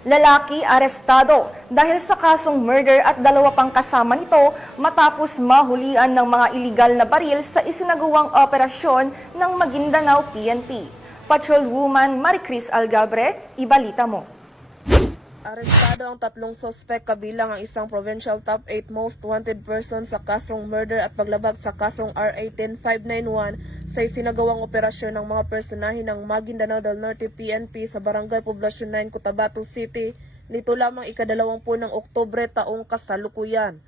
Lalaki arestado dahil sa kasong murder at dalawa pang kasama nito matapos mahulian ng mga iligal na baril sa isinagawang operasyon ng Maguindanao PNP. Patrolwoman Maricris Algabre, ibalita mo. Arestado ang tatlong sospek kabilang ang isang provincial top 8 most wanted person sa kasong murder at paglabag sa kasong R18591 sa isinagawang operasyon ng mga personahe ng Maguindanao del Norte PNP sa Barangay Poblacion 9, Cotabato City nito lamang ika-20 ng Oktubre taong kasalukuyan.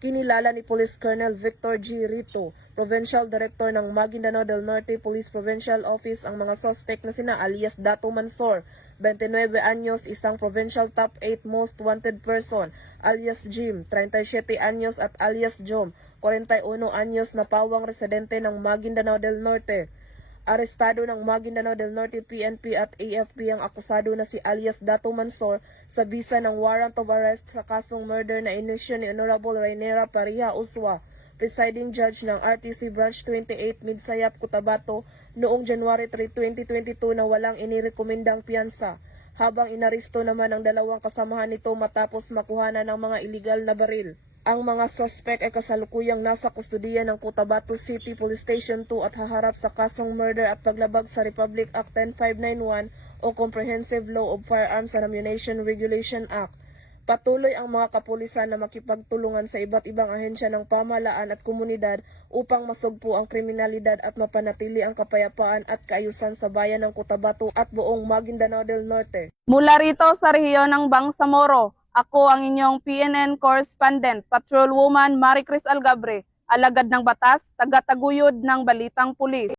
Kinilala ni Police Colonel Victor G. Rito, Provincial Director ng Maguindanao del Norte Police Provincial Office ang mga suspect na sina alias Dato Mansor, 29 anyos, isang Provincial Top 8 Most Wanted Person, alias Jim, 37 anyos at alias Jom, 41 anyos na pawang residente ng Maguindanao del Norte. Arestado ng Maguindanao del Norte PNP at AFP ang akusado na si alias Dato Mansor sa bisa ng warrant of arrest sa kasong murder na inisyu ni Honorable Rainera Pariha Uswa, presiding judge ng RTC Branch 28 Midsayap, Cotabato noong January 3, 2022 na walang inirekomendang piyansa, habang inaristo naman ang dalawang kasamahan nito matapos makuhanan ng mga iligal na baril. Ang mga suspect ay kasalukuyang nasa kustudiya ng Cotabato City Police Station 2 at haharap sa kasong murder at paglabag sa Republic Act 10591 o Comprehensive Law of Firearms and Ammunition Regulation Act. Patuloy ang mga kapulisan na makipagtulungan sa iba't ibang ahensya ng pamahalaan at komunidad upang masugpo ang kriminalidad at mapanatili ang kapayapaan at kaayusan sa bayan ng Cotabato at buong Maguindanao del Norte. Mula rito sa rehiyon ng Bangsamoro, ako ang inyong PNN correspondent, Patrolwoman Maricris Algabre, alagad ng batas, taga-taguyod ng Balitang Pulis.